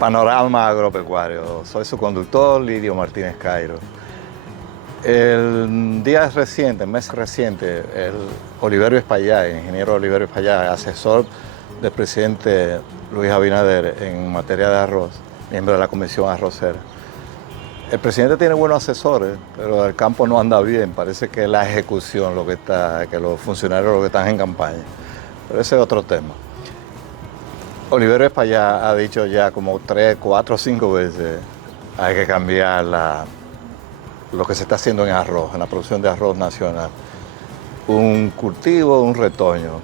Panorama Agropecuario. Soy su conductor, Lidio Martínez Cairo. El día reciente, el mes reciente, Oliverio Espaillá, el ingeniero Oliverio Espaillá, asesor del presidente Luis Abinader en materia de arroz, miembro de la Comisión Arrocera. El presidente tiene buenos asesores, pero el campo no anda bien. Parece que es la ejecución lo que está, que los funcionarios lo que están en campaña. Pero ese es otro tema. Oliverio Espaillá ha dicho ya como 3, 4, 5 veces hay que cambiar lo que se está haciendo en arroz, en la producción de arroz nacional. Un cultivo, un retoño,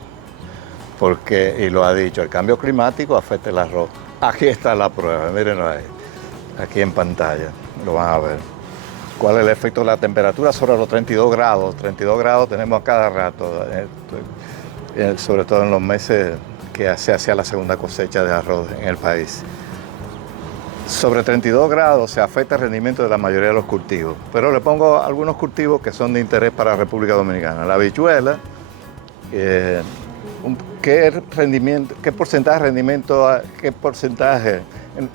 porque, y lo ha dicho, el cambio climático afecta el arroz. Aquí está la prueba, mírenlo ahí, aquí en pantalla, lo van a ver. ¿Cuál es el efecto de la temperatura sobre los 32 grados? 32 grados tenemos a cada rato, sobre todo en los meses que se hacía la segunda cosecha de arroz en el país. Sobre 32 grados se afecta el rendimiento de la mayoría de los cultivos, pero le pongo algunos cultivos que son de interés para la República Dominicana. La habichuela, ¿qué porcentaje de rendimiento, qué porcentaje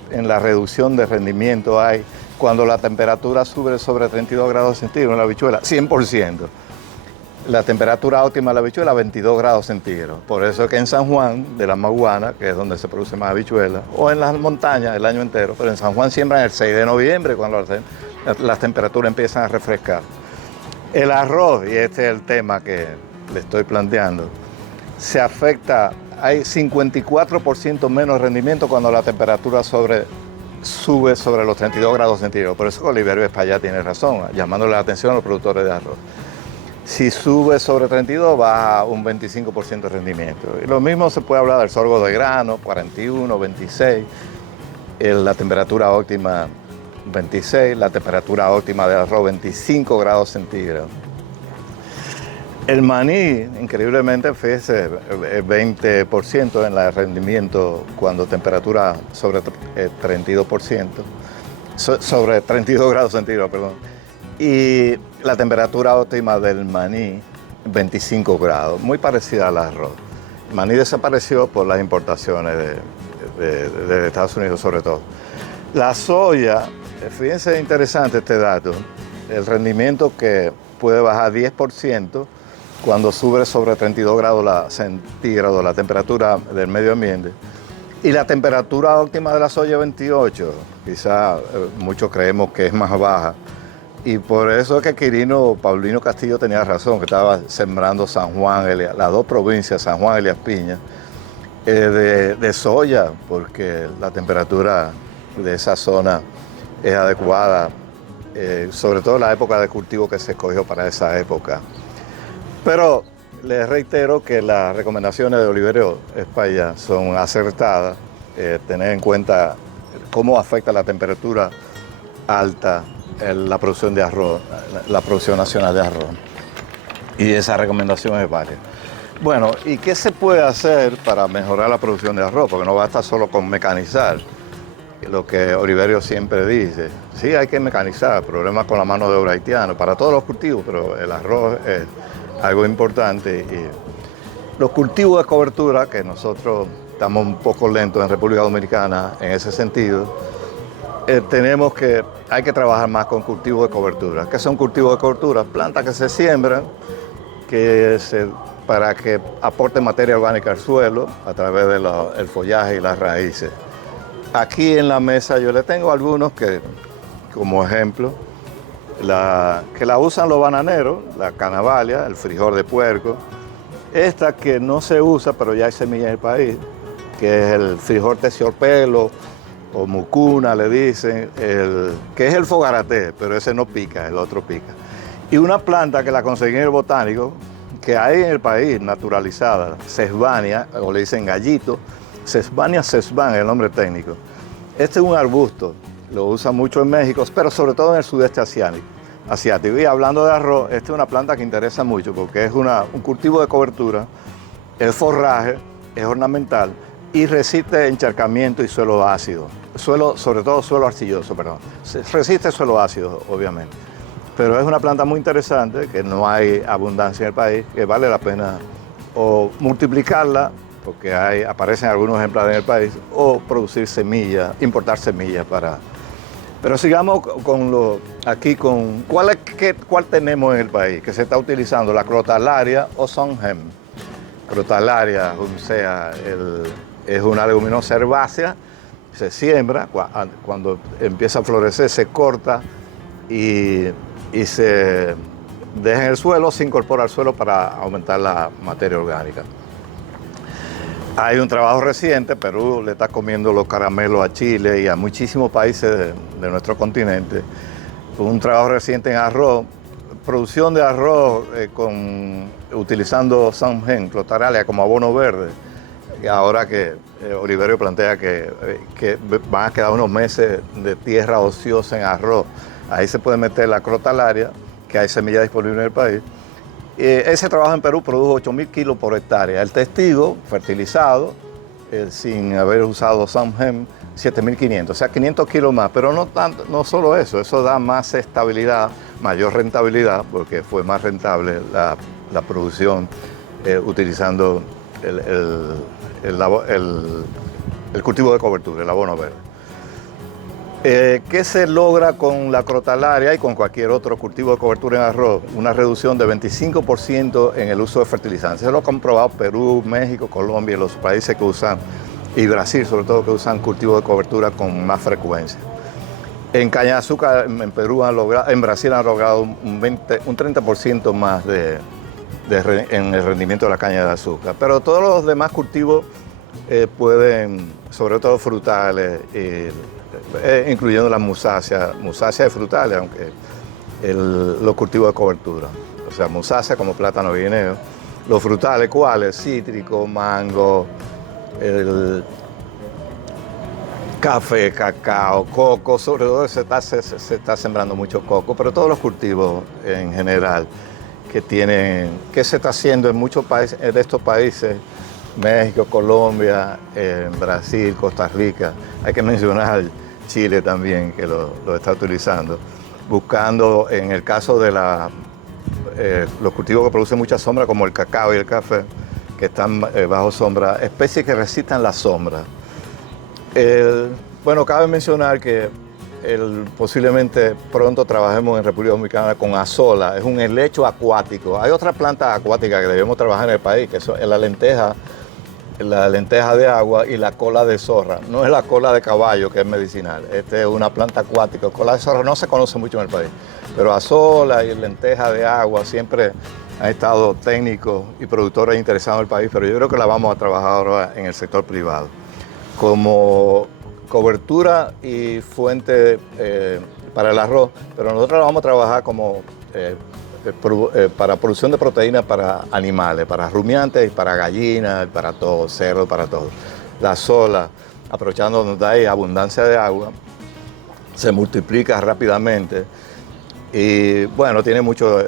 en la reducción de rendimiento hay cuando la temperatura sube sobre 32 grados centígrados en la habichuela? 100%. La temperatura óptima de la habichuela, 22 grados centígrados. Por eso es que en San Juan de la Maguana, que es donde se produce más habichuela, o en las montañas el año entero, pero en San Juan siembran el 6 de noviembre, cuando las temperaturas empiezan a refrescar. El arroz, y este es el tema que le estoy planteando, se afecta, hay 54% menos rendimiento cuando la temperatura sube sobre los 32 grados centígrados. Por eso Oliverio Espaillá tiene razón, llamándole la atención a los productores de arroz. Si sube sobre 32, baja un 25% de rendimiento. Y lo mismo se puede hablar del sorgo de grano, 41, 26, la temperatura óptima 26, la temperatura óptima de arroz 25 grados centígrados. El maní, increíblemente, fíjese, 20% en el rendimiento cuando temperatura sobre 32%, sobre 32 grados centígrados, perdón. Y la temperatura óptima del maní, 25 grados, muy parecida al arroz. El maní desapareció por las importaciones de Estados Unidos sobre todo. La soya, fíjense interesante este dato, el rendimiento que puede bajar 10% cuando sube sobre 32 grados centígrados la temperatura del medio ambiente. Y la temperatura óptima de la soya, 28, quizá muchos creemos que es más baja. Y por eso es que Paulino Castillo tenía razón, que estaba sembrando San Juan, las dos provincias, San Juan y Elías Piñas, de soya, porque la temperatura de esa zona es adecuada, sobre todo en la época de cultivo que se escogió para esa época. Pero les reitero que las recomendaciones de Oliverio Espaillá son acertadas, tener en cuenta cómo afecta la temperatura alta la producción de arroz, la producción nacional de arroz. Y esa recomendación es válida. Bueno, ¿y qué se puede hacer para mejorar la producción de arroz? Porque no basta solo con mecanizar, lo que Oliverio siempre dice. Sí, hay que mecanizar, problemas con la mano de obra haitiana, para todos los cultivos, pero el arroz es algo importante. Y los cultivos de cobertura, que nosotros estamos un poco lentos en República Dominicana en ese sentido, hay que trabajar más con cultivos de cobertura. ¿Qué son cultivos de cobertura? Plantas que se siembran para que aporten materia orgánica al suelo a través del follaje y las raíces. Aquí en la mesa yo le tengo algunos que, como ejemplo, que la usan los bananeros, la canavalia, el frijol de puerco. Esta que no se usa, pero ya hay semillas en el país, que es el frijol terciopelo, o mucuna le dicen, que es el fogaraté, pero ese no pica, el otro pica. Y una planta que la conseguí en el botánico, que hay en el país naturalizada, Sesbania, o le dicen gallito, Sesbania sesban, el nombre técnico. Este es un arbusto, lo usan mucho en México, pero sobre todo en el sudeste asiático. Y hablando de arroz, esta es una planta que interesa mucho porque es un cultivo de cobertura, es forraje, es ornamental y resiste encharcamiento y suelo ácido. Sobre todo suelo arcilloso, perdón. Resiste suelo ácido, obviamente. Pero es una planta muy interesante, que no hay abundancia en el país, que vale la pena o multiplicarla porque aparecen algunos ejemplares en el país, o producir semillas, importar semillas para... Pero sigamos ¿cuál tenemos en el país que se está utilizando? ¿La crotalaria o Songham? Crotalaria, o sea, es una leguminosa herbácea, se siembra, cuando empieza a florecer se corta y se deja en el suelo, se incorpora al suelo para aumentar la materia orgánica. Hay un trabajo reciente, Perú le está comiendo los caramelos a Chile y a muchísimos países de nuestro continente. Un trabajo reciente en arroz, producción de arroz utilizando Songham, crotalaria como abono verde. Y ahora que Oliverio plantea que van a quedar unos meses de tierra ociosa en arroz, ahí se puede meter la crotalaria, que hay semillas disponibles en el país. Ese trabajo en Perú produjo 8.000 kilos por hectárea. El testigo, fertilizado, sin haber usado Songham, 7.500, o sea, 500 kilos más. Pero no solo eso da más estabilidad, mayor rentabilidad, porque fue más rentable la producción utilizando el cultivo de cobertura, el abono verde. ¿Qué se logra con la crotalaria y con cualquier otro cultivo de cobertura en arroz? Una reducción de 25% en el uso de fertilizantes. Eso lo ha comprobado Perú, México, Colombia y los países que usan, y Brasil sobre todo, que usan cultivos de cobertura con más frecuencia. En caña de azúcar, en Brasil han logrado un 30% más en el rendimiento de la caña de azúcar. Pero todos los demás cultivos pueden, sobre todo frutales, incluyendo las musáceas de frutales, aunque los cultivos de cobertura. O sea, musáceas como plátano y guineo. Los frutales, ¿cuáles? Cítrico, mango, el café, cacao, coco, sobre todo se está sembrando mucho coco, pero todos los cultivos en general que se está haciendo en muchos países, de estos países, México, Colombia, Brasil, Costa Rica, hay que mencionar Chile también, que lo está utilizando, buscando, en el caso de los cultivos que producen mucha sombra, como el cacao y el café, que están bajo sombra, especies que resistan la sombra. Bueno, cabe mencionar que posiblemente pronto trabajemos en República Dominicana con azola, es un helecho acuático. Hay otras plantas acuáticas que debemos trabajar en el país, que son la lenteja de agua y la cola de zorra. No es la cola de caballo, que es medicinal. Esta es una planta acuática. Cola de zorra no se conoce mucho en el país, pero azola y lenteja de agua siempre han estado técnicos y productores interesados en el país, pero yo creo que la vamos a trabajar ahora en el sector privado. Como cobertura y fuente para el arroz, pero nosotros la vamos a trabajar como para producción de proteínas para animales, para rumiantes, para gallinas, para todo, cerdo, para todo. La sola, aprovechando donde hay abundancia de agua, se multiplica rápidamente y bueno, tiene mucho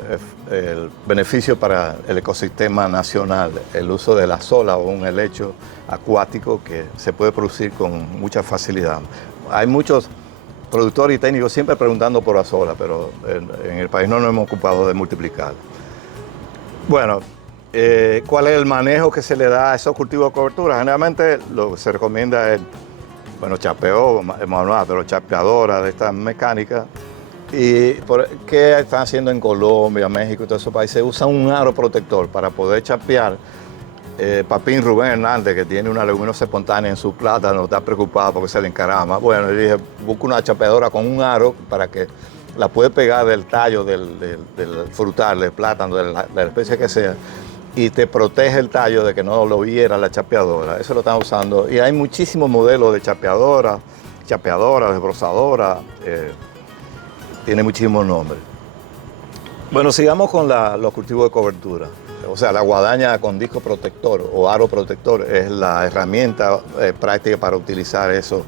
beneficio para el ecosistema nacional, el uso de la sola o un helecho acuático que se puede producir con mucha facilidad. Hay muchos productores y técnicos siempre preguntando por azola, pero en el país no nos hemos ocupado de multiplicar. Bueno, ¿cuál es el manejo que se le da a esos cultivos de cobertura? Generalmente lo que se recomienda es, bueno, chapeo manual, pero chapeadora de estas mecánicas. ¿Y qué están haciendo en Colombia, México y todos esos países? Usan un aro protector para poder chapear. Papín Rubén Hernández, que tiene una leguminosa espontánea en su plátano, está preocupado porque se le encarama. Bueno, le dije, busca una chapeadora con un aro para que la puede pegar del tallo del frutal, del plátano, de la especie que sea, y te protege el tallo de que no lo hiera la chapeadora. Eso lo están usando. Y hay muchísimos modelos de chapeadoras, desbrozadoras, tiene muchísimos nombres. Bueno, sigamos con los cultivos de cobertura. O sea, la guadaña con disco protector o aro protector es la herramienta práctica para utilizar eso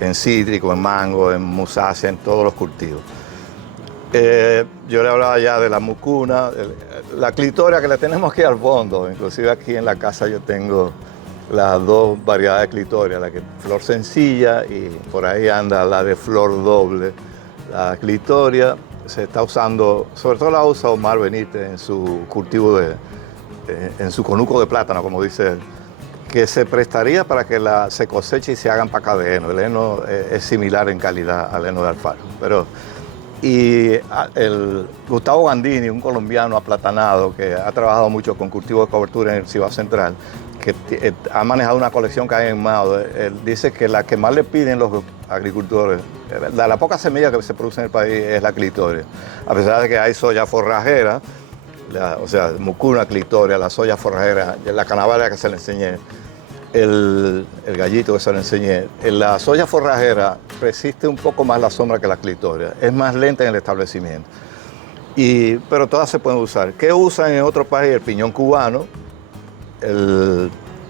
en cítrico, en mango, en musácea, en todos los cultivos. Yo le hablaba ya de la mucuna, la clitoria que la tenemos aquí al fondo. Inclusive aquí en la casa yo tengo las dos variedades de clitoria, la que flor sencilla y por ahí anda la de flor doble. La clitoria se está usando, sobre todo la usa Omar Benítez en su cultivo en su conuco de plátano, como dice él, que se prestaría para que se coseche y se hagan paca de heno. El heno es similar en calidad al heno de alfalfa. Y el Gustavo Gandini, un colombiano aplatanado que ha trabajado mucho con cultivo de cobertura en el Cibao Central, que ha manejado una colección que hay en Mao, él dice que la que más le piden los agricultores, de la poca semilla que se produce en el país, es la clitoria. A pesar de que hay soya forrajera, o sea, mucuna clitoria, la soya forrajera, la canabala que se le enseñé, el gallito que se le enseñé, la soya forrajera resiste un poco más la sombra que la clitoria, es más lenta en el establecimiento, pero todas se pueden usar. ¿Qué usan en otro país? El piñón cubano,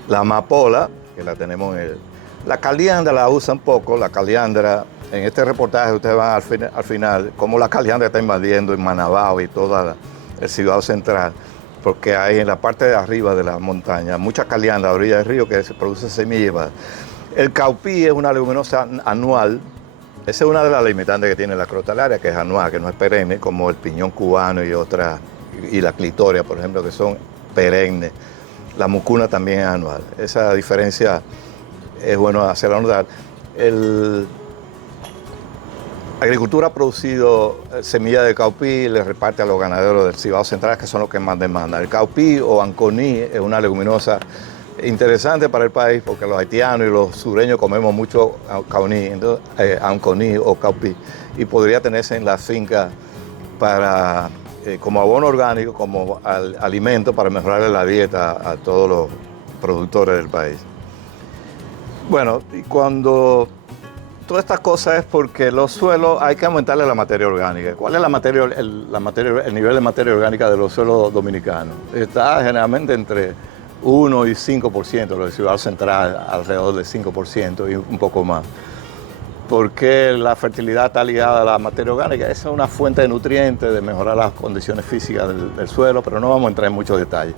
la amapola, que la tenemos la caliandra la usan poco, la caliandra, en este reportaje ustedes van al final, cómo la caliandra está invadiendo en Manabao y toda el Cibao Central, porque hay en la parte de arriba de la montaña mucha caliandra a orilla del río que se produce semillas. El caupí es una leguminosa anual. Esa es una de las limitantes que tiene la crotalaria, que es anual, que no es perenne, como el piñón cubano y otras, y la clitoria, por ejemplo, que son perennes. La mucuna también es anual. Esa diferencia es bueno hacerla notar. La agricultura ha producido semillas de caupí y le reparte a los ganaderos del Cibao Central, que son los que más demandan. El caupí o anconí es una leguminosa interesante para el país porque los haitianos y los sureños comemos mucho anconí o caupí, y podría tenerse en la finca como abono orgánico, como alimento para mejorarle la dieta a todos los productores del país. Bueno, y cuando todas estas cosas es porque los suelos hay que aumentarle la materia orgánica. ¿Cuál es el nivel de materia orgánica de los suelos dominicanos? Está generalmente entre 1 y 5%, lo del Cibao Central alrededor del 5% y un poco más. ¿Por qué la fertilidad está ligada a la materia orgánica? Esa es una fuente de nutrientes, de mejorar las condiciones físicas del suelo, pero no vamos a entrar en muchos detalles.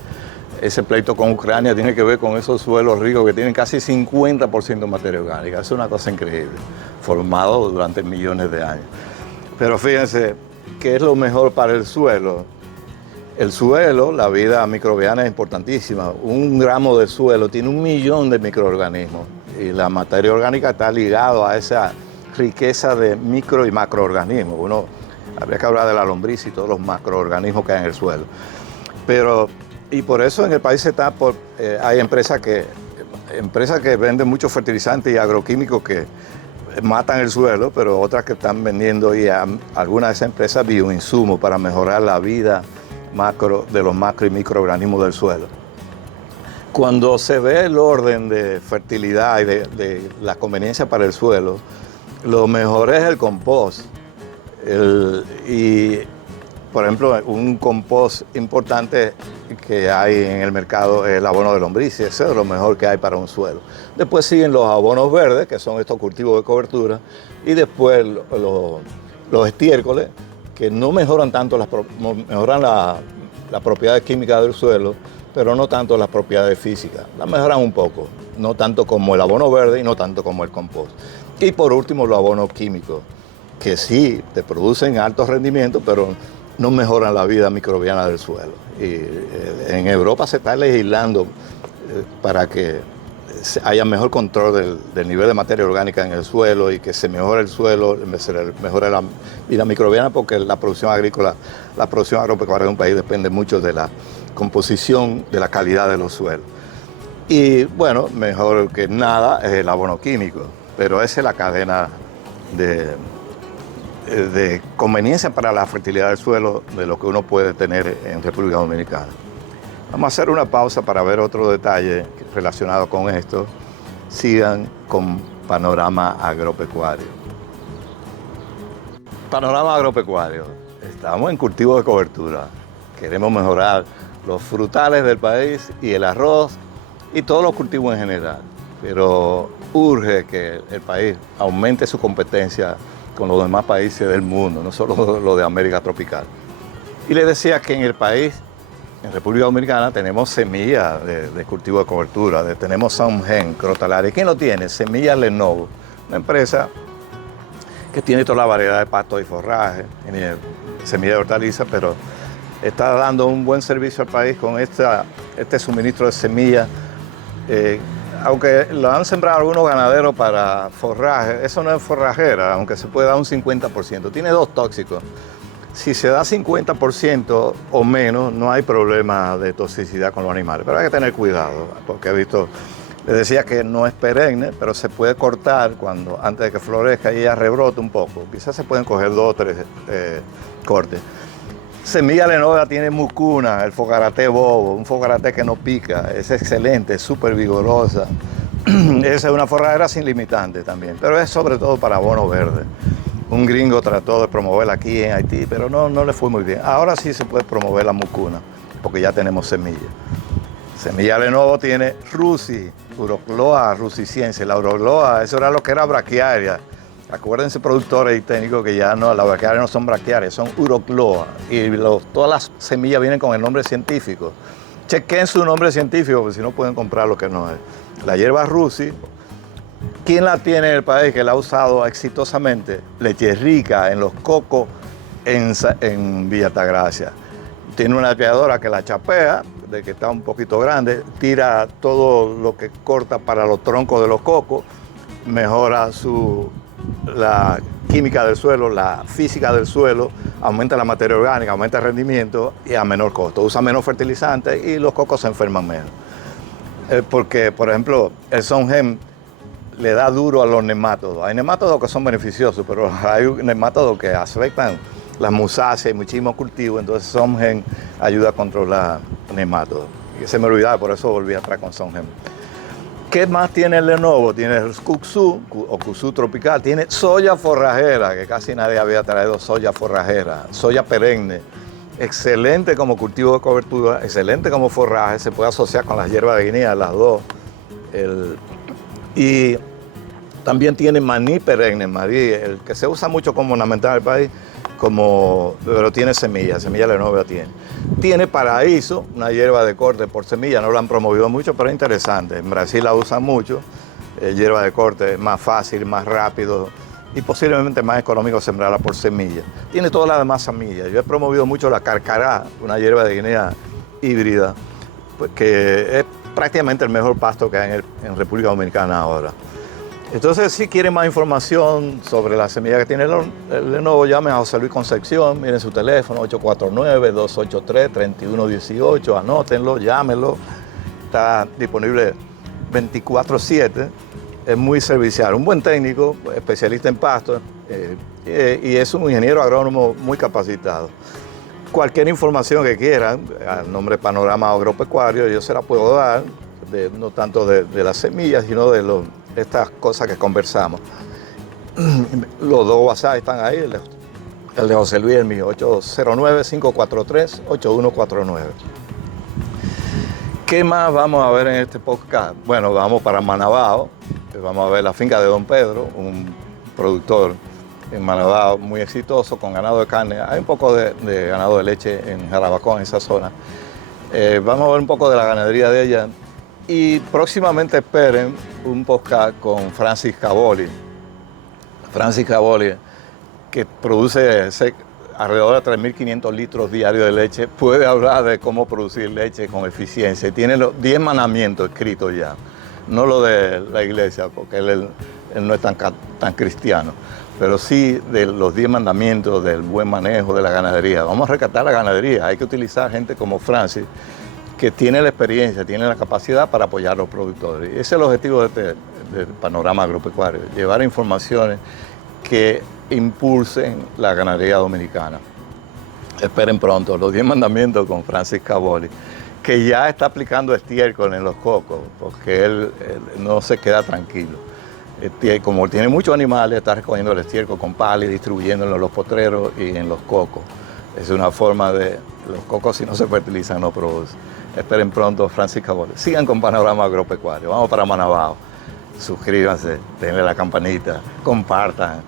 Ese pleito con Ucrania tiene que ver con esos suelos ricos que tienen casi 50% de materia orgánica. Es una cosa increíble, formado durante millones de años. Pero fíjense, ¿qué es lo mejor para el suelo? El suelo, la vida microbiana es importantísima. 1 gramo de suelo tiene 1 millón de microorganismos y la materia orgánica está ligada a esa riqueza de micro y macroorganismos. Habría que hablar de la lombriz y todos los macroorganismos que hay en el suelo. Y por eso en el país hay empresas que venden muchos fertilizantes y agroquímicos que matan el suelo, pero otras que están vendiendo algunas de esas empresas bioinsumos para mejorar la vida de los macro y microorganismos del suelo. Cuando se ve el orden de fertilidad y de la conveniencia para el suelo, lo mejor es el compost. Por ejemplo, un compost importante que hay en el mercado es el abono de lombriz, ese es lo mejor que hay para un suelo. Después siguen los abonos verdes, que son estos cultivos de cobertura, y después los estiércoles, que no mejoran tanto, mejoran las propiedades químicas del suelo, pero no tanto las propiedades físicas. Las mejoran un poco, no tanto como el abono verde y no tanto como el compost. Y por último, los abonos químicos, que sí te producen altos rendimientos, pero no mejoran la vida microbiana del suelo. Y en Europa se está legislando para que haya mejor control del nivel de materia orgánica en el suelo y que se mejore el suelo, mejore la vida microbiana, porque la producción agropecuaria de un país depende mucho de la composición, de la calidad de los suelos. Y bueno, mejor que nada es el abono químico, pero esa es la cadena de conveniencia para la fertilidad del suelo de lo que uno puede tener en República Dominicana. Vamos a hacer una pausa para ver otro detalle relacionado con esto. Sigan con Panorama Agropecuario. Panorama Agropecuario. Estamos en cultivo de cobertura. Queremos mejorar los frutales del país y el arroz y todos los cultivos en general. Pero urge que el país aumente su competencia con los demás países del mundo, no solo los de América tropical. Y les decía que en el país, en República Dominicana, tenemos semillas de cultivo de cobertura, tenemos Samgen, Crotalaria. ¿Quién lo tiene? Semillas Lenovo, una empresa que tiene toda la variedad de pastos y forraje, tiene semillas de hortalizas, pero está dando un buen servicio al país con este suministro de semillas Eh, Aunque lo han sembrado algunos ganaderos para forraje, eso no es forrajera, aunque se puede dar un 50%. Tiene dos tóxicos. Si se da 50% o menos, no hay problema de toxicidad con los animales, pero hay que tener cuidado, porque he visto, les decía que no es perenne, pero se puede cortar antes de que florezca y ella rebrote un poco. Quizás se pueden coger 2 o 3 cortes. Semilla Lenova tiene mucuna, el fogarate bobo, un fogarate que no pica, es excelente, es súper vigorosa. Esa es una forrajera sin limitante también, pero es sobre todo para abono verde. Un gringo trató de promoverla aquí en Haití, pero no le fue muy bien. Ahora sí se puede promover la mucuna, porque ya tenemos semilla. Semilla Lenovo tiene Rusi, Urocloa rusiciense. La Urocloa, eso era lo que era braquiaria. Acuérdense, productores y técnicos, que ya no, las braquiarias no son braquiarias, son Urocloa. Y todas las semillas vienen con el nombre científico. Chequen su nombre científico, porque si no pueden comprar lo que no es. La hierba Rusi, ¿quién la tiene en el país que la ha usado exitosamente? Leche Rica en los cocos en Villa Altagracia. Tiene una apiadora que la chapea, de que está un poquito grande, tira todo lo que corta para los troncos de los cocos, mejora la química del suelo, la física del suelo, aumenta la materia orgánica, aumenta el rendimiento y a menor costo. Usa menos fertilizantes y los cocos se enferman menos. Porque, por ejemplo, el Songen le da duro a los nemátodos. Hay nemátodos que son beneficiosos, pero hay nemátodos que afectan las musáceas y muchísimos cultivos, entonces Songen ayuda a controlar nemátodos. Y se me olvidaba, por eso volví atrás con Songen. ¿Qué más tiene el Lenovo? Tiene el Kudzu o Kudzu tropical, tiene soya forrajera, que casi nadie había traído soya forrajera, soya perenne. Excelente como cultivo de cobertura, excelente como forraje, se puede asociar con las hierbas de Guinea, las dos. Y también tiene maní perenne, maní, el que se usa mucho como ornamental en el país, pero tiene semilla Lenovo tiene. Tiene paraíso, una hierba de corte por semilla, no la han promovido mucho, pero es interesante. En Brasil la usan mucho, hierba de corte más fácil, más rápido y posiblemente más económico sembrarla por semilla. Tiene todas las demás semillas. Yo he promovido mucho la carcará, una hierba de Guinea híbrida, que es prácticamente el mejor pasto que hay en República Dominicana ahora. Entonces, si quieren más información sobre la semilla que tiene el Lenovo, llamen a José Luis Concepción, miren su teléfono, 849-283-3118, anótenlo, llámenlo. Está disponible 24/7, es muy servicial, un buen técnico, especialista en pastos, y es un ingeniero agrónomo muy capacitado. Cualquier información que quieran, a nombre de Panorama Agropecuario, yo se la puedo dar, no tanto de las semillas, sino de estas cosas que conversamos. Los dos WhatsApp están ahí, el de José Luis, el mío, 809-543-8149. ¿Qué más vamos a ver en este podcast? Bueno, vamos para Manabao, vamos a ver la finca de Don Pedro, un productor en Manabao muy exitoso con ganado de carne. Hay un poco de ganado de leche en Jarabacón, en esa zona. Vamos a ver un poco de la ganadería de ella. Y próximamente esperen un podcast con Francis Cavoli. Francis Cavoli, que produce alrededor de 3.500 litros diarios de leche, puede hablar de cómo producir leche con eficiencia. Y tiene los 10 mandamientos escritos ya, no lo de la iglesia, porque él no es tan cristiano, pero sí de los 10 mandamientos del buen manejo de la ganadería. Vamos a rescatar la ganadería, hay que utilizar gente como Francis, que tiene la experiencia, tiene la capacidad para apoyar a los productores. Ese es el objetivo del Panorama Agropecuario, llevar informaciones que impulsen la ganadería dominicana. Esperen pronto los 10 mandamientos con Francis Cavoli, que ya está aplicando estiércol en los cocos, porque él no se queda tranquilo. Como tiene muchos animales, está recogiendo el estiércol con pala y distribuyéndolo en los potreros y en los cocos. Es una forma de... Los cocos, si no se fertilizan, no producen. Esperen pronto Francis Cavoli. Sigan con Panorama Agropecuario. Vamos para Manabao. Suscríbanse, denle la campanita, compartan.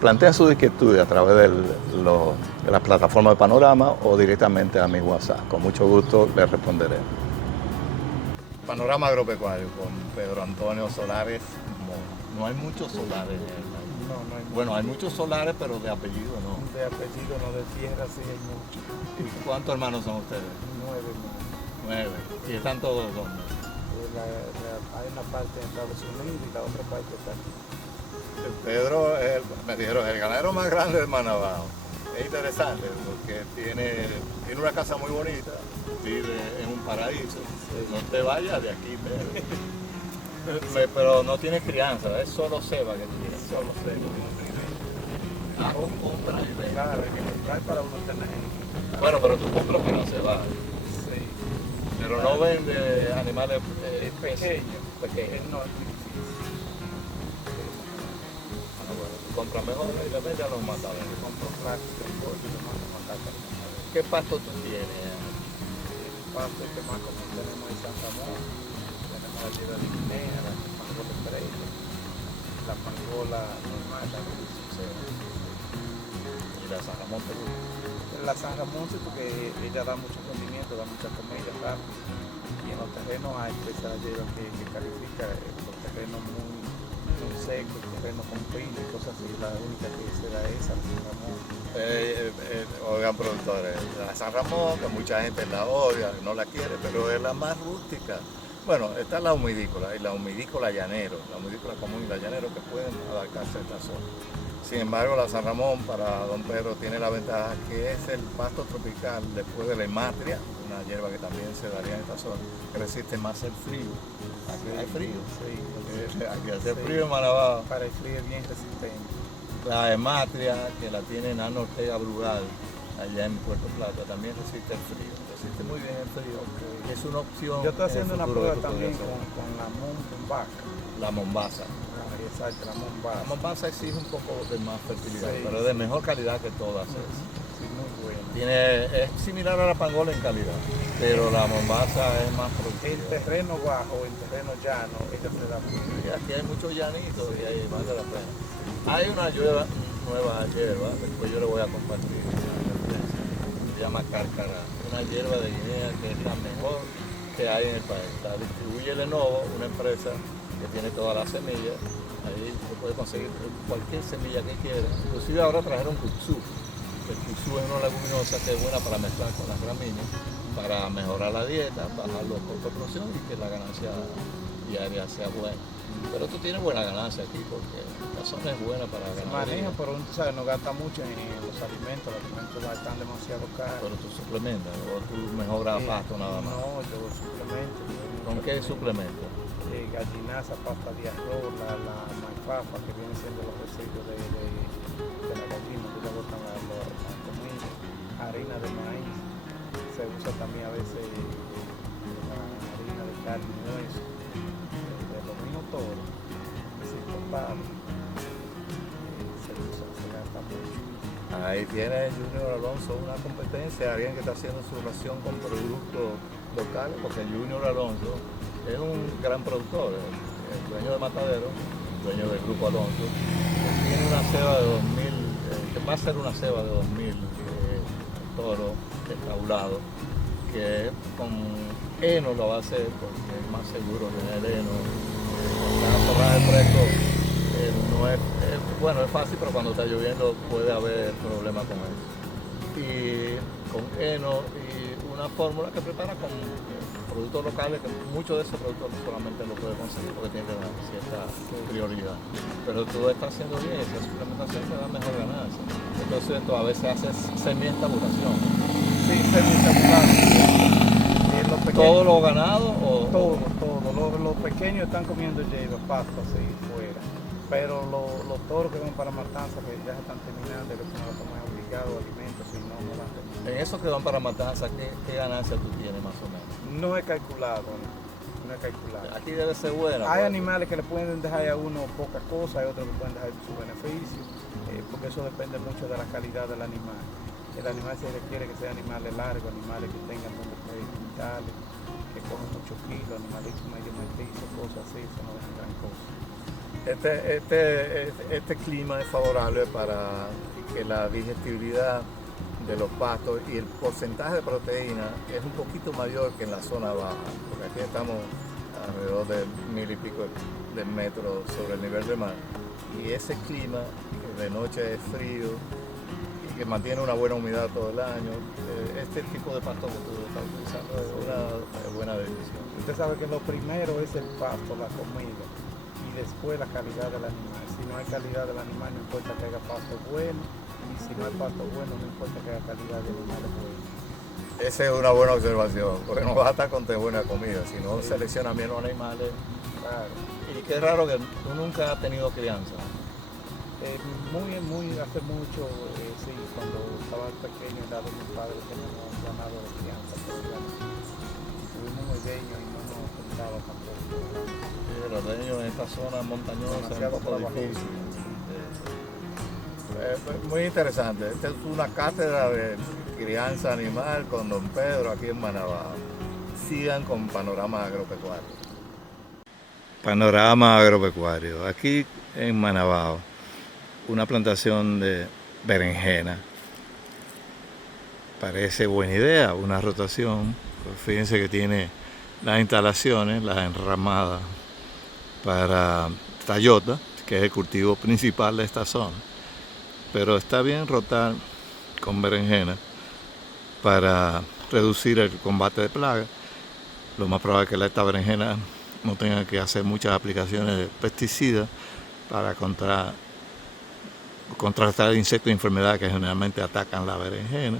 Planteen sus inquietudes a través de la plataforma de Panorama o directamente a mi WhatsApp. Con mucho gusto les responderé. Panorama Agropecuario con Pedro Antonio Solares. No hay muchos solares. No hay mucho. Bueno, hay muchos solares, pero de apellido no. De apellido, no, de tierra, sí hay mucho. ¿Y cuántos hermanos son ustedes? 9 hermanos. 9. ¿Y están todos dónde? hay una parte en Estados Unidos y la otra parte está aquí. Pedro, me dijeron, el ganadero más grande de Manabajo. Es interesante porque tiene una casa muy bonita, vive en un paraíso. No te vayas de aquí, Pedro. Pero no tiene crianza, es solo ceba que tiene, solo ceba. Compra y vende. Claro, hay que comprar para uno tener. Bueno, pero tú compras para ceba. Sí. Pero no vende animales Pequeño. pequeños. No, Bueno, tú compras mejor y le vendes a los mataderos. compro plástico, pollo, lo mando a matar para el matadero. ¿Qué pasto tú tienes? El pasto que más común tenemos en San Ramón, tenemos la lleva de Guinea, la pangola estrella, la pangola normal, la de sucede. Y la San Ramón te gusta. La San Ramón sí, porque ella da mucho rendimiento, da mucha comida, rápido. Y en los terrenos hay esa lleva que califica los terrenos muy secos, terrenos con pino y cosas así. La única que se da es San Ramón. Oigan, productores, la San Ramón, que mucha gente la odia, no la quiere, pero es la más rústica. Bueno, está la humidícola y la humidícola llanero, la humidícola común y la llanero que pueden adaptarse a esta zona. Sin embargo, la San Ramón para don Pedro tiene la ventaja que es el pasto tropical después de la hematria, una hierba que también se daría en esta zona, que resiste más el frío. Aquí hay frío. Sí, Aquí hace frío en Manabajo. para el frío es bien resistente. La hematria, que la tiene Nano Ortega Brugal, allá en Puerto Plata, también resiste el frío. Resiste muy bien el frío. Es una opción. Yo estoy haciendo en el una futuro prueba que tú también podrías hacer. con la Mombaca. La Mombasa. Exacto, la La Mombaca. Mombasa exige un poco de más fertilidad, Sí. pero es de mejor calidad que todas. Sí, muy buena. Es similar a la pangola en calidad, pero la Mombasa es más El productiva. terreno bajo, el terreno llano, ella se da muy bien. Y aquí hay muchos llanitos y ahí vale la pena. Hay una nueva hierba, después yo le voy a compartir una referencia, se llama cárcara, una hierba de Guinea que es la mejor que hay en el país. La distribuye Lenovo, una empresa que tiene todas las semillas. Ahí se puede conseguir cualquier semilla que quiera. Inclusive ahora trajeron kudzu. El kudzu es una leguminosa que es buena para mezclar con las gramíneas, para mejorar la dieta, bajar los costos de producción y que la ganancia diaria sea buena. Pero tú tienes buena ganancia aquí porque la zona es buena para Se ganar. maneja, pero uno sabe, no gasta mucho en los alimentos están demasiado caros. Pero tú suplementas o tú mejoras pasto nada más. No, yo suplemento. ¿Con qué suplemento? Gallinaza, pasta de arroz, la malfafa, que viene siendo los residuos de la gallina, que le botan la comida, harina de maíz, se usa también a veces la harina de carne y hueso, de los mismos toros, que se importaron, se usa, se gasta mucho. Ahí tiene Junior Alonso una competencia, alguien que está haciendo su relación con productos locales, porque Junior Alonso es un gran productor, el dueño de Matadero, dueño del Grupo Alonso. Tiene una ceba de 2000, que va a ser una ceba de 2000 toros estaulados, que con heno lo va a hacer porque es más seguro tener heno. Para ahorrar el precio, no es, bueno, es fácil, pero cuando está lloviendo puede haber problemas con eso. Y con heno y una fórmula que prepara con productos locales, que muchos de esos productos solamente lo puede conseguir porque tiene una cierta prioridad. Pero tú estás haciendo bien, esa suplementación te da mejor ganancia. Entonces tú a veces haces semi-estabulación. Sí, semi-estabulado. ¿Todos los ganados o...? Todo. Los pequeños están comiendo hierba, pasto así fuera. Pero los toros que van para matanza, que ya se están terminando, lo que no lo toman obligado, alimentos, si no, no van a terminar. En esos que van para matanza, ¿qué ganancia tú tienes más o menos? No es calculado, no es calculado. Aquí debe ser buena. Hay pues. animales que le pueden dejar a uno pocas cosas, hay otros que pueden dejar su beneficio, porque eso depende mucho de la calidad del animal. El animal se requiere que sean animales largos, animales que tengan donde pueden quitarle, que cojan muchos kilos, animalitos medio metizos, cosas así, eso no es gran cosa. Este clima es favorable para que la digestibilidad de los pastos y el porcentaje de proteína es un poquito mayor que en la zona baja, porque aquí estamos alrededor de 1000 y pico de metros sobre el nivel del mar, y ese clima, que de noche es frío que mantiene una buena humedad todo el año. Este tipo de pasto que tú estás utilizando es una buena decisión. Usted sabe que lo primero es el pasto, la comida, y después la calidad del animal. Si no hay calidad del animal, no importa que haya pasto bueno, y si no hay pasto bueno, no importa que haya calidad del animal bueno. Esa es una buena observación, porque no basta con tener buena comida, sino selecciona bien los animales. Claro. Y qué raro que tú nunca has tenido crianza. Hace mucho, sí, cuando estaba pequeño, en la de mi padre, teníamos un ganado de crianza, pero ya tuvimos un ordeño y no nos contaba tampoco. Sí, los ordeños en esta zona montañosa es un poco difícil. Muy interesante. Esta es una cátedra de crianza animal con Don Pedro aquí en Manabao. Sigan con Panorama Agropecuario. Panorama Agropecuario. Aquí en Manabao, una plantación de berenjena. Parece buena idea, una rotación. Fíjense que tiene las instalaciones, las enramadas para tallota, que es el cultivo principal de esta zona. Pero está bien rotar con berenjena para reducir el combate de plagas. Lo más probable es que esta berenjena no tenga que hacer muchas aplicaciones de pesticidas para contrarrestar insectos y enfermedades que generalmente atacan la berenjena.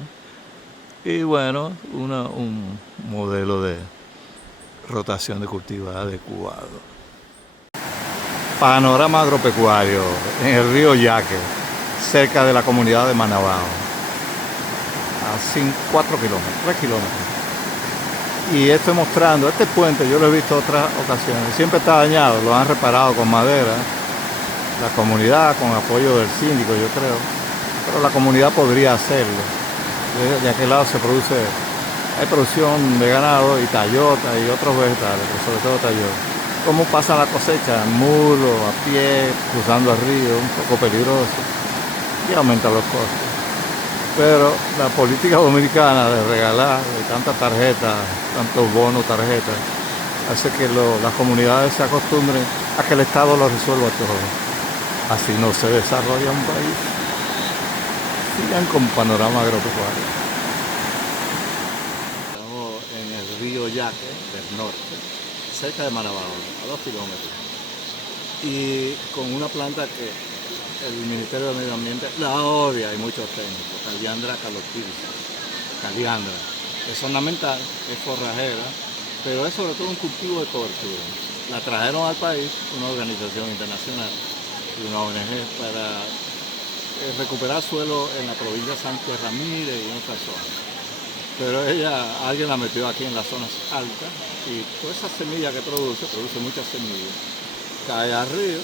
Y bueno, un modelo de rotación de cultivo adecuado. Panorama agropecuario en el río Yaque, cerca de la comunidad de Manabao, a 4 kilómetros, 3 kilómetros. Y estoy mostrando, este puente yo lo he visto otras ocasiones, siempre está dañado, lo han reparado con madera, la comunidad con apoyo del síndico yo creo, pero la comunidad podría hacerlo. De aquel lado hay producción de ganado y tallota y otros vegetales, pero sobre todo tallota. ¿Cómo pasa la cosecha? En mulo, a pie, cruzando el río, un poco peligroso y aumenta los costos. Pero la política dominicana de regalar de tantas tarjetas, tantos bonos, tarjetas, hace que las comunidades se acostumbren a que el Estado lo resuelva todo. Así no se desarrolla un país. Sigan con Panorama Agropecuario. Estamos en el río Yaque del norte, cerca de Manabao, a 2 kilómetros. Y con una planta que el Ministerio de Medio Ambiente la odia, hay muchos técnicos, Caliandra calotiris, Caliandra. Es ornamental, es forrajera, pero es sobre todo un cultivo de cobertura. La trajeron al país una organización internacional y una ONG para recuperar suelo en la provincia de Santo Ramírez y en otras zonas. Pero alguien la metió aquí en las zonas altas y toda esa semilla que produce muchas semillas, cae al río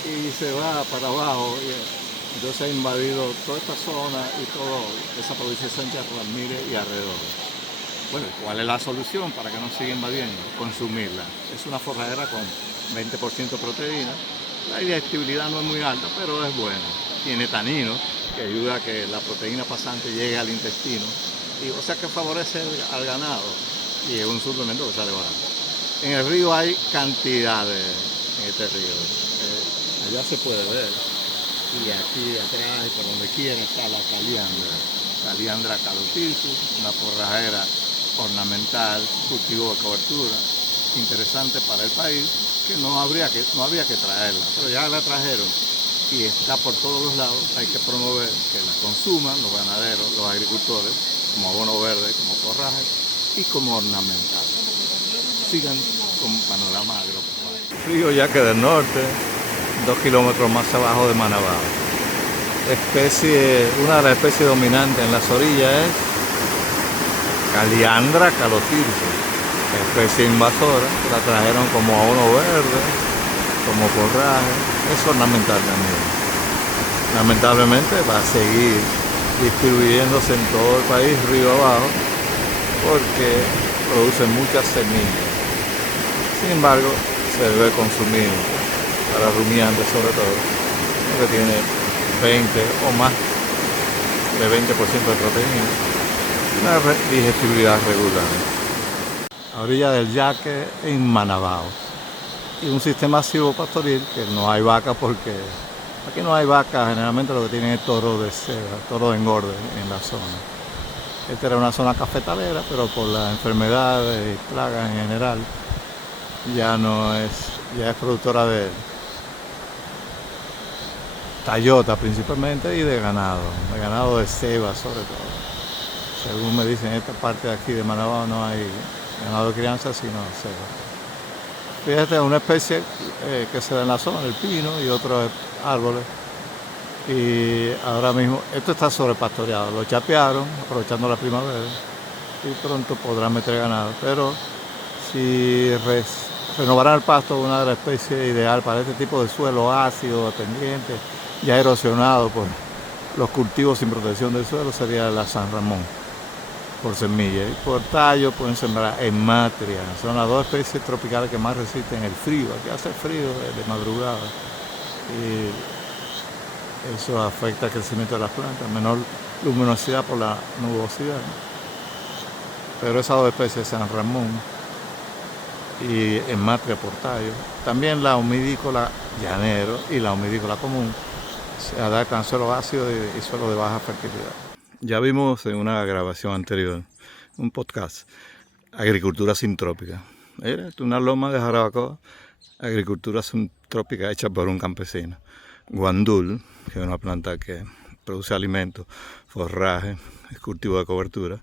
y se va para abajo. Entonces ha invadido toda esta zona y toda esa provincia de Sánchez Ramírez y alrededor. Bueno, ¿cuál es la solución para que no siga invadiendo? Consumirla. Es una forrajera con 20% de proteína. La digestibilidad no es muy alta, pero es buena. Tiene tanino, que ayuda a que la proteína pasante llegue al intestino. O sea que favorece al ganado y es un suplemento que sale barato. En el río hay cantidades en este río. Allá se puede ver. Y aquí atrás y por donde quiera está la Caliandra calotiris, una forrajera ornamental, cultivo de cobertura, interesante para el país, que no habría que traerla, pero ya la trajeron y está por todos los lados. Hay que promover que la consuman los ganaderos, los agricultores, como abono verde, como forraje y como ornamental. Sigan con Panorama Agropecuario. Río Yaque del Norte, 2 kilómetros más abajo de Manabao. Una de las especies dominantes en las orillas es Caliandra calotiris, especie invasora, la trajeron como abono verde, como forraje, es ornamental también. Lamentablemente va a seguir distribuyéndose en todo el país río abajo porque produce muchas semillas. Sin embargo, se debe consumir para rumiantes sobre todo, porque tiene 20 o más de 20% de proteína y una digestibilidad regular. A orilla del Yaque en Manabao. Y un sistema silvopastoril que no hay vacas porque Aquí no hay vacas, generalmente lo que tienen es toro de ceba, toro de engorde en la zona. Esta era una zona cafetalera, pero por las enfermedades y plagas en general, ya es productora de tallota principalmente y de ganado de ceba sobre todo. Según me dicen, en esta parte de aquí de Manabao no hay ganado de crianza, sino ceba. Fíjate, es una especie que se da en la zona, el pino y otros árboles. Y ahora mismo, esto está sobrepastoreado, lo chapearon, aprovechando la primavera, y pronto podrán meter ganado. Pero si renovarán el pasto, una de las especies ideal para este tipo de suelo ácido, pendiente, ya erosionado por los cultivos sin protección del suelo, sería la San Ramón, por semilla. Y por tallo pueden sembrar Ematria. Son las dos especies tropicales que más resisten el frío. Aquí hace frío de madrugada. Y eso afecta el crecimiento de las plantas, menor luminosidad por la nubosidad. Pero esas dos especies, San Ramón y Ematria por tallo, también la humidícola llanero y la humidícola común, se adaptan a suelos ácidos y suelos de baja fertilidad. Ya vimos en una grabación anterior, un podcast, agricultura sintrópica. Era una loma de Jarabacoa, agricultura sintrópica hecha por un campesino. Guandul, que es una planta que produce alimentos, forraje, es cultivo de cobertura,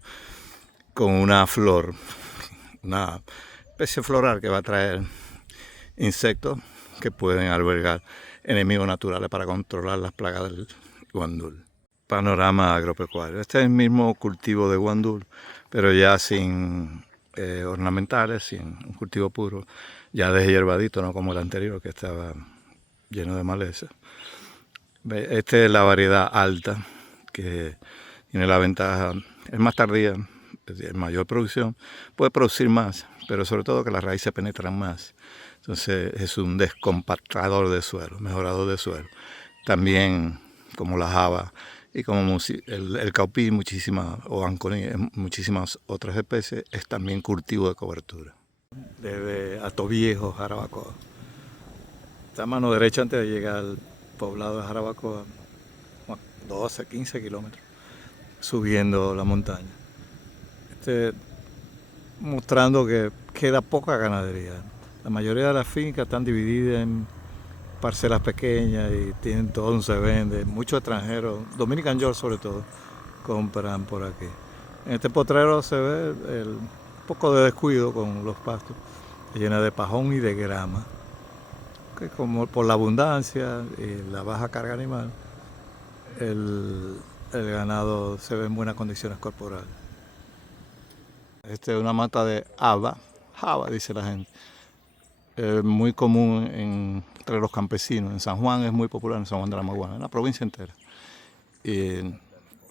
con una flor, una especie floral que va a traer insectos que pueden albergar enemigos naturales para controlar las plagas del guandul. Panorama agropecuario. Este es el mismo cultivo de guandul, pero ya sin ornamentales, sin un cultivo puro, ya deshierbadito, no como el anterior que estaba lleno de maleza. Esta es la variedad alta, que tiene la ventaja, es más tardía, es mayor producción, puede producir más, pero sobre todo que las raíces penetran más. Entonces es un descompactador de suelo, mejorador de suelo. También como la java y como el caupí, o anconí, muchísimas otras especies, es también cultivo de cobertura. Desde Atoviejo, Jarabacoa. Está a mano derecha antes de llegar al poblado de Jarabacoa, 12, 15 kilómetros, subiendo la montaña. Mostrando que queda poca ganadería. La mayoría de las fincas están divididas en parcelas pequeñas y tienen todo un se vende. Muchos extranjeros, Dominican York sobre todo, compran por aquí. En este potrero se ve un poco de descuido con los pastos, llena de pajón y de grama, que como por la abundancia y la baja carga animal, el ganado se ve en buenas condiciones corporales. Esta es una mata de java, dice la gente. Muy común entre los campesinos. En San Juan es muy popular, en San Juan de la Maguana, en la provincia entera. Y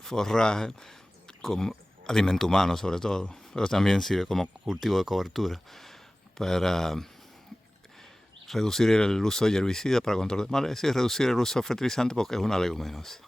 forraje, como alimento humano sobre todo, pero también sirve como cultivo de cobertura para reducir el uso de herbicidas para control de maleza y reducir el uso de fertilizante porque es una leguminosa.